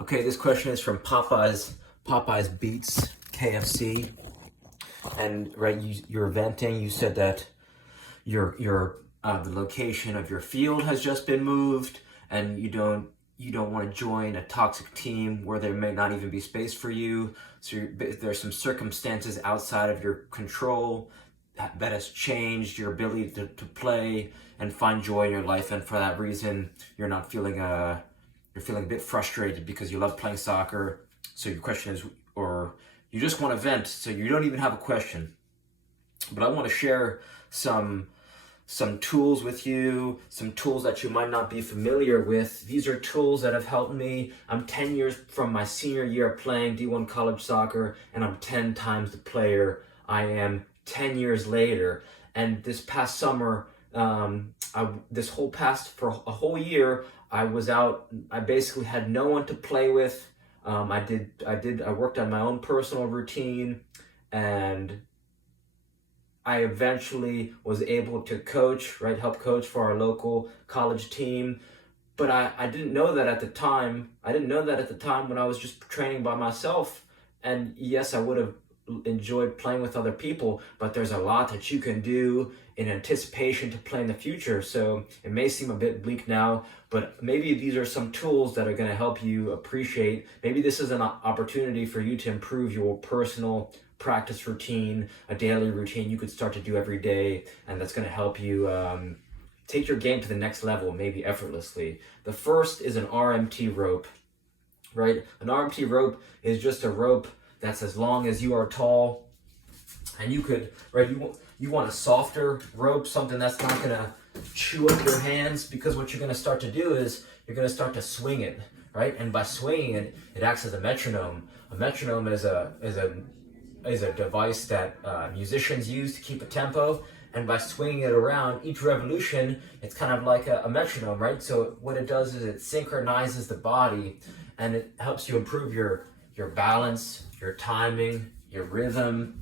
Okay, this question is from Popeyes Beats KFC, and right, you're venting. You said that the location of your field has just been moved, and you don't want to join a toxic team where there may not even be space for you. So there's some circumstances outside of your control that has changed your ability to play and find joy in your life, and for that reason, you're not feeling you're feeling a bit frustrated because you love playing soccer. So your question is, or you just want to vent, so you don't even have a question. But I want to share some tools with you, some tools that you might not be familiar with. These are tools that have helped me. I'm 10 years from my senior year playing D1 college soccer, and I'm 10 times the player I am 10 years later. And this past summer, for a whole year, I was out. I basically had no one to play with. I worked on my own personal routine, and I eventually was able to help coach for our local college team. But I didn't know that at the time. I didn't know that at the time when I was just training by myself. And yes, I would have enjoyed playing with other people, but there's a lot that you can do in anticipation to play in the future. So it may seem a bit bleak now, but maybe these are some tools that are going to help you appreciate. Maybe this is an opportunity for you to improve your personal practice routine, a daily routine you could start to do every day, and that's going to help you take your game to the next level, maybe effortlessly. The first is an RMT rope, right? An RMT rope is just a rope that's as long as you are tall, and you want a softer rope, something that's not going to chew up your hands, because what you're going to start to do is you're going to start to swing it, right? And by swinging it, it acts as a metronome. A metronome is a device that musicians use to keep a tempo, and by swinging it around each revolution, it's kind of like a metronome, right? So what it does is it synchronizes the body, and it helps you improve your balance, your timing, your rhythm.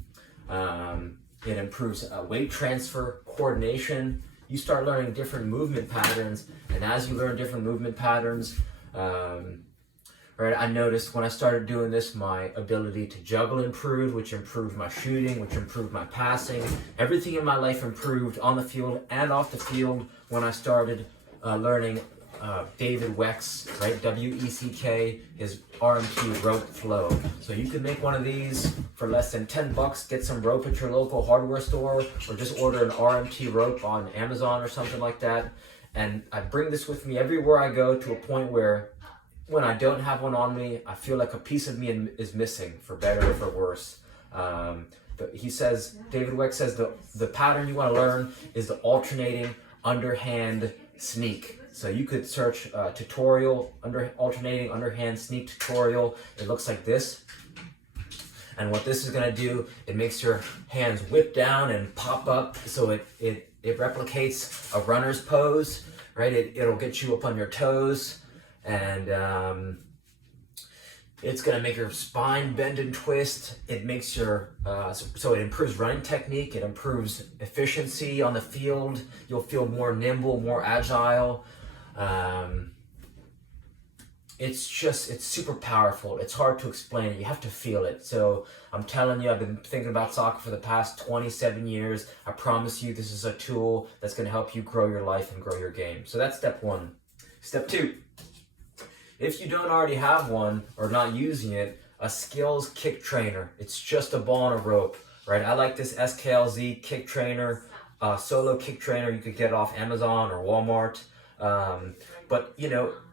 It improves weight transfer, coordination. You start learning different movement patterns, and as you learn different movement patterns, right, I noticed when I started doing this, my ability to juggle improved, which improved my shooting, which improved my passing. Everything in my life improved on the field and off the field when I started learning David Weck's, right, W-E-C-K, his RMT rope flow. So you can make one of these for less than $10. Get some rope at your local hardware store, or just order an RMT rope on Amazon or something like that. And I bring this with me everywhere I go, to a point where when I don't have one on me, I feel like a piece of me is missing, for better or for worse. David Weck says the pattern you want to learn is the alternating underhand sneak. So you could search tutorial, alternating underhand sneak tutorial. It looks like this. And what this is going to do, it makes your hands whip down and pop up. So it replicates a runner's pose, right? It'll get you up on your toes, and it's going to make your spine bend and twist. It makes so it improves running technique. It improves efficiency on the field. You'll feel more nimble, more agile. It's super powerful. It's hard to explain it. You have to feel it. So I'm telling you, I've been thinking about soccer for the past 27 years. I promise you, this is a tool that's going to help you grow your life and grow your game. So that's step one. Step two, if you don't already have one or not using it, a skills kick trainer. It's just a ball and a rope, right? I like this SKLZ kick trainer, solo kick trainer. You could get off Amazon or Walmart. But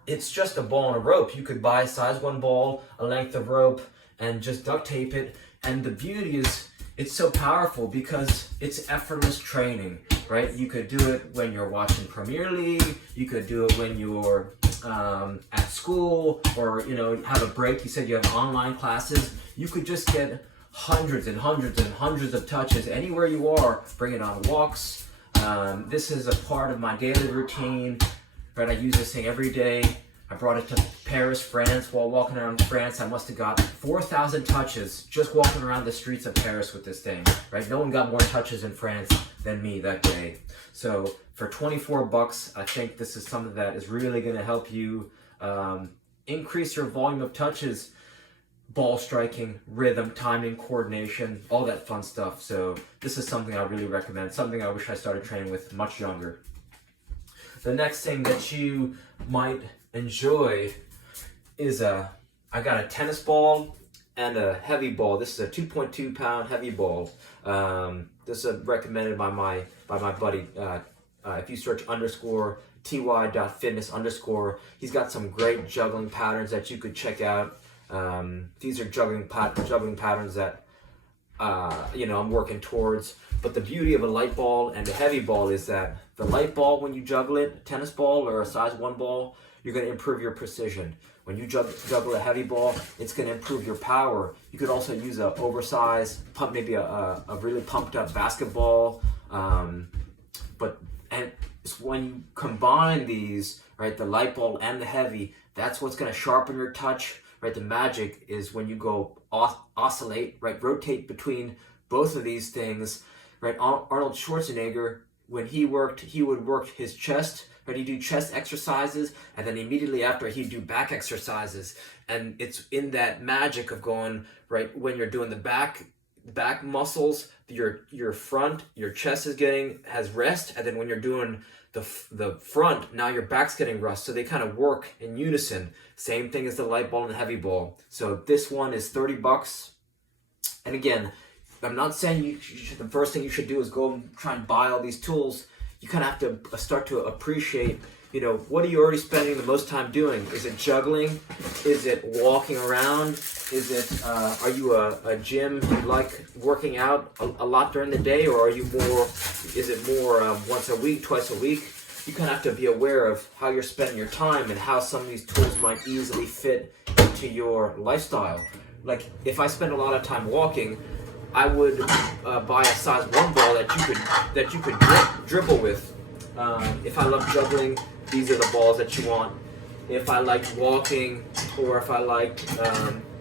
it's just a ball and a rope. You could buy a size 1 ball, a length of rope, and just duct tape it. And the beauty is, it's so powerful because it's effortless training, right? You could do it when you're watching Premier League. You could do it when you're at school, or have a break. You said you have online classes. You could just get hundreds and hundreds and hundreds of touches anywhere you are. Bring it on walks. This is a part of my daily routine. Right, I use this thing every day. I brought it to Paris, France. While walking around France, I must have got 4,000 touches just walking around the streets of Paris with this thing. Right, no one got more touches in France than me that day. So for $24, I think this is something that is really going to help you increase your volume of touches, ball striking, rhythm, timing, coordination, all that fun stuff. So this is something I really recommend, something I wish I started training with much younger. The next thing that you might enjoy is I got a tennis ball and a heavy ball. This is a 2.2 pound heavy ball. This is recommended by my buddy. If you search _ty.fitness_, he's got some great juggling patterns that you could check out. These are juggling patterns that I'm working towards. But the beauty of a light ball and a heavy ball is that the light ball, when you juggle it, a tennis ball or a size 1 ball, you're going to improve your precision. When you juggle a heavy ball, it's going to improve your power. You could also use an oversized, maybe a really pumped up basketball. And it's when you combine these, right, the light ball and the heavy, that's what's going to sharpen your touch, right? The magic is when you go oscillate, right, rotate between both of these things, right? Arnold Schwarzenegger, when he would work his chest, right? He'd do chest exercises, and then immediately after he'd do back exercises. And it's in that magic of going, right, when you're doing the back muscles, your front, your chest has rest, and then when you're doing the front, now your back's getting rest. So they kind of work in unison. Same thing as the light ball and the heavy ball. So this one is $30. And again, I'm not saying the first thing you should do is go and try and buy all these tools. You kind of have to start to appreciate, what are you already spending the most time doing? Is it juggling? Is it walking around? Is it, are you a gym? Do you like working out a lot during the day, or is it more once a week, twice a week? You kind of have to be aware of how you're spending your time and how some of these tools might easily fit into your lifestyle. Like if I spend a lot of time walking, I would buy a size 1 ball that you could dribble with. If I love juggling, these are the balls that you want. If I like walking, or if I like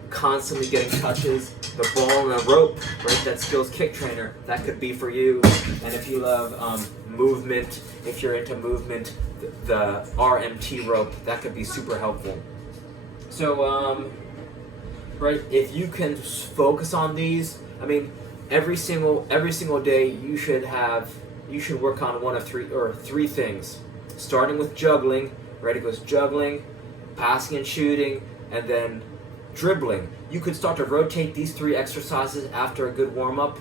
constantly getting touches, the ball and a rope, right? That Skills Kick Trainer, that could be for you. And if you love movement, if you're into movement, the RMT rope, that could be super helpful. So, right, if you can focus on these, I mean, every single day you should work on one of three things. Starting with juggling, right? It goes juggling, passing and shooting, and then dribbling. You could start to rotate these 3 exercises after a good warm-up,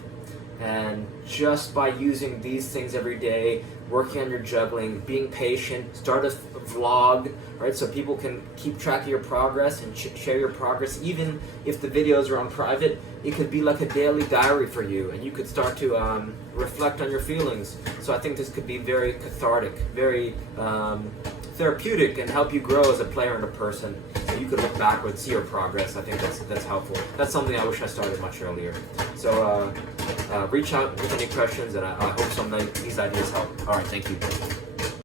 and just by using these things every day, working on your juggling, being patient, start a vlog, right? So people can keep track of your progress and share your progress. Even if the videos are on private, it could be like a daily diary for you, and you could start to reflect on your feelings. So I think this could be very cathartic, very therapeutic, and help you grow as a player and a person. So you could look backwards, see your progress. I think that's helpful. That's something I wish I started much earlier. So reach out with any questions, and I hope some of these ideas help. All right, thank you.